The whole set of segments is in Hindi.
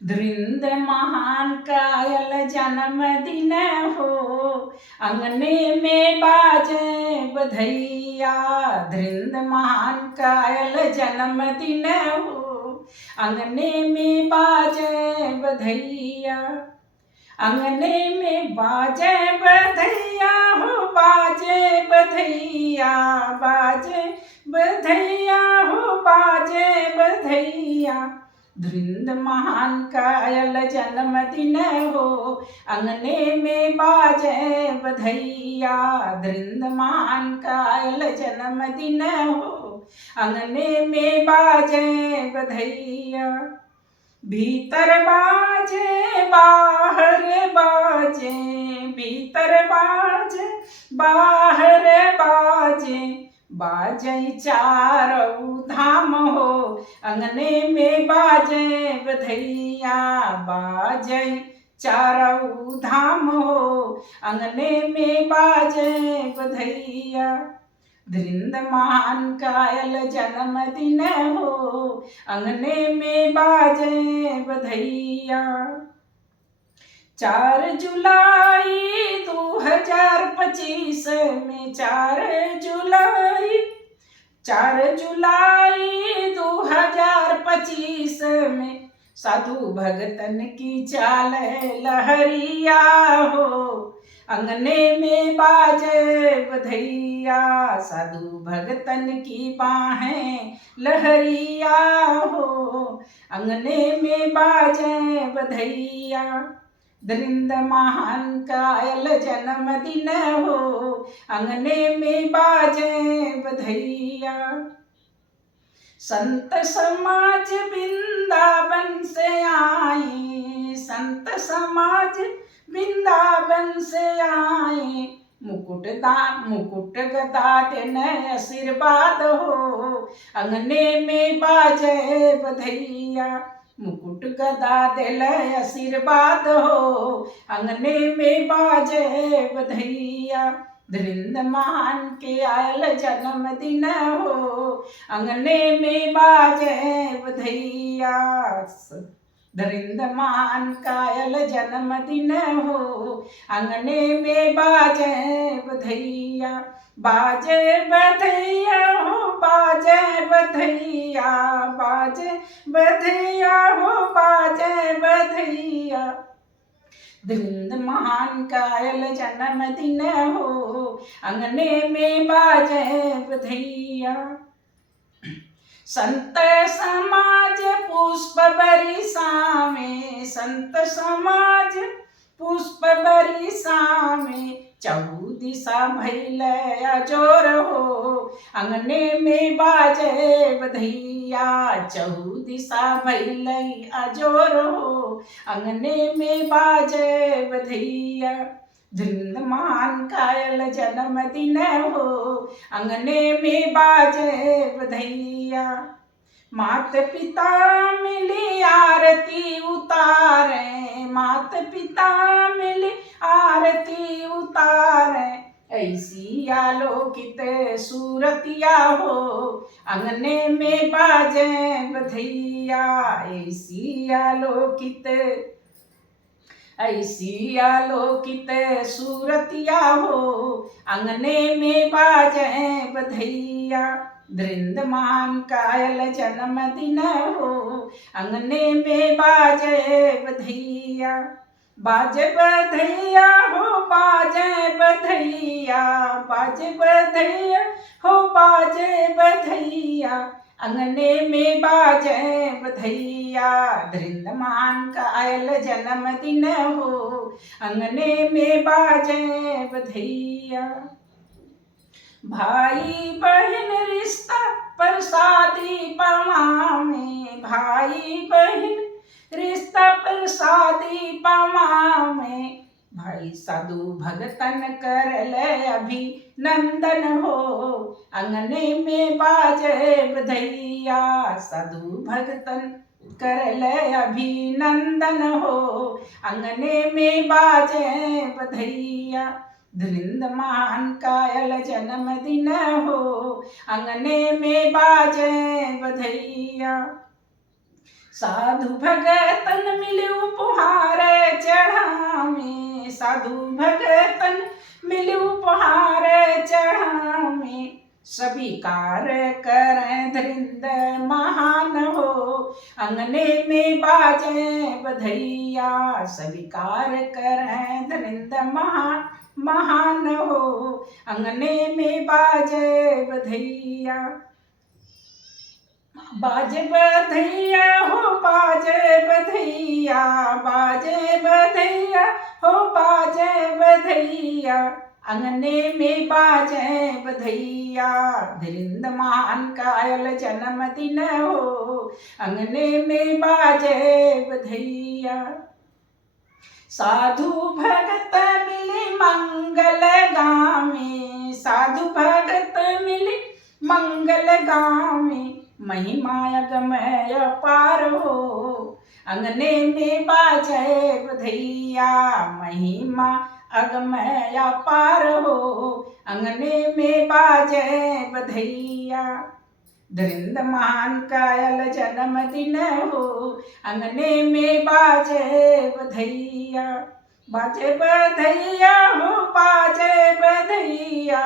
धृंद महान कायल जन्मदिन हो, अंगने में बाजे बधैया। धृंद महान कायल जन्मदिन हो, अंगने में बाजे बधैया। अंगने में बाजे बधैया हो, बाजे बधैया, बाजे बधैया हो, बाजे बधैया। धृंद महान कायल जन्मदिन हो, अंगने में बाजे बधैया। धृंद महान कायल जन्मदिन हो, अंगने में बाजे बधैया। भीतर बाजे बाहर बाजे, भीतर बाजे बाहर बाजे, बाजे चारों धाम हो, अंगने में बाजे बधैया। बाजे चारों धाम हो, अंगने में बाजे बधैया। धृंद महान कायल जन्मदिन हो, अंगने में बाजे बधैया। 4 जुलाई 2025 में, 4 जुलाई 2025 में, साधु भगतन की चाल लहरिया हो, अंगने में बाजे बधैया। साधु भगतन की बाहें लहरिया हो, अंगने में बाजे बधैया। धृंद महान कायल जन्मदिन हो, अंगने में बाजे बधैया। संत समाज वृंदावन से आए, संत समाज वृंदावन से आए, मुकुट गदा देने आशीर्वाद हो, अंगने में बाजे बधैया। मुकुट गदा देले आशीर्वाद हो, अंगने में बाजे बधैया। धृंद महान के आयल जन्मदिन हो, अंगने में बाजे बधैया। धृंद महान कायल जन्मदिन हो, अंगने में बाजे बधैया। बाजे बधैया हो, बाजे बधैया, बाजे बधैया हो, बाजे बधैया। धृंद महान कायल जन्मदिन हो, अंगने में बाजे बधैया। संत समाज पुष्प बरसावे, संत समाज पुष्प बरसावे, चहु दिशा भैले अजोर हो, अंगने में बाजे बधैया। चहु दिशा भैले अजोर हो, अंगने में बाजे बधैया। धृंद महान कायल जन्मदिन हो, अंगने में बाजे बधैया। मात पिता मिली आरती उतारे, मात पिता मिली आरती उतारे, ऐसी आलोकित सूरतिया हो, अंगने में बाजे बधैया। ऐसी आलोकित, ऐसी आलोकित सूरतिया हो, अंगने में बाजे बधैया। धृंद महान कायल जन्मदिन हो, अंगने में बाजे बधैया। बाजे बधैया हो, बाजे बधैया, बाजे बधैया हो, बाजे बधैया, अंगने में बाजे बधैया। धृंद महान कायल जन्मदिन हो, अंगने में बाजे बधैया। भाई बहन रिश्ता प्रसादी पवावे, भाई बहन रिश्ता प्रसादी पवावे, भाई साधु भगतन कर ले अभिनंदन हो, अंगने में बाजे बधैया। साधु भगतन कर ले अभिनंदन हो, अंगने में बाजे बधैया। धृंद महान कायल जन्मदिन हो, अंगने में बाजे बधैया। साधु भगतन मिले उपहार चढ़ावे, साधु भगतन मिले उपहार चढ़ावे, सभी कार करें धरिंद महान हो, अंगने में बाजे बधैया, सभी कार करें धरिंद महान हो, अंगने में बाजे बधैया। बाजे बधैया हो बाजे बधैया, बाजे बधैया हो बाजे बधैया, अंगने में बाजे बधैया, धरिंद मान कायल जन्मदिन हो, अंगने में बाजे बधैया। साधु भगत मिले मंगल गावे, साधु भगत मिले मंगल गावे, महिमा गमय पार हो, अंगने में बाजे बधैया, महिमा अगमय पार हो, अंगने में बाजे बधैया। धरिंद मान कायल जन्मदिन हो, अंगने में बाजे बधैया, बाजे बधैया हो बाजे बधैया,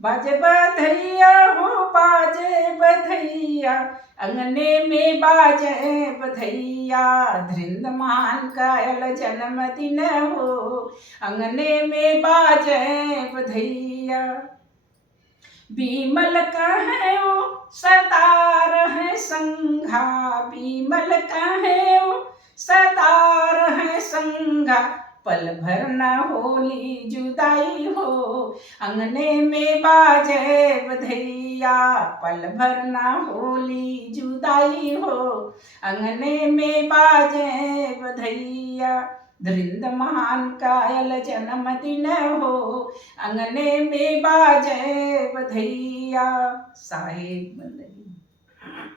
बाजे बधैया हो बाजे बधैया, अंगने में बाजे बधैया, धरिंद मान कायल जन्मदिन हो, अंगने में बाजे बधैया। बीमल कहे ओ सदा रहे संघा, बीमल कहे ओ सदा रहे संघा, पल भर न होली जुदाई हो, अंगने में बाजे बधैया, पल भर न होली जुदाई हो, अंगने में बाजे बधैया। धरिंद महान कायल जन्मदिन हो, अंगने में बाजे बधैया। साहेब बंदगी।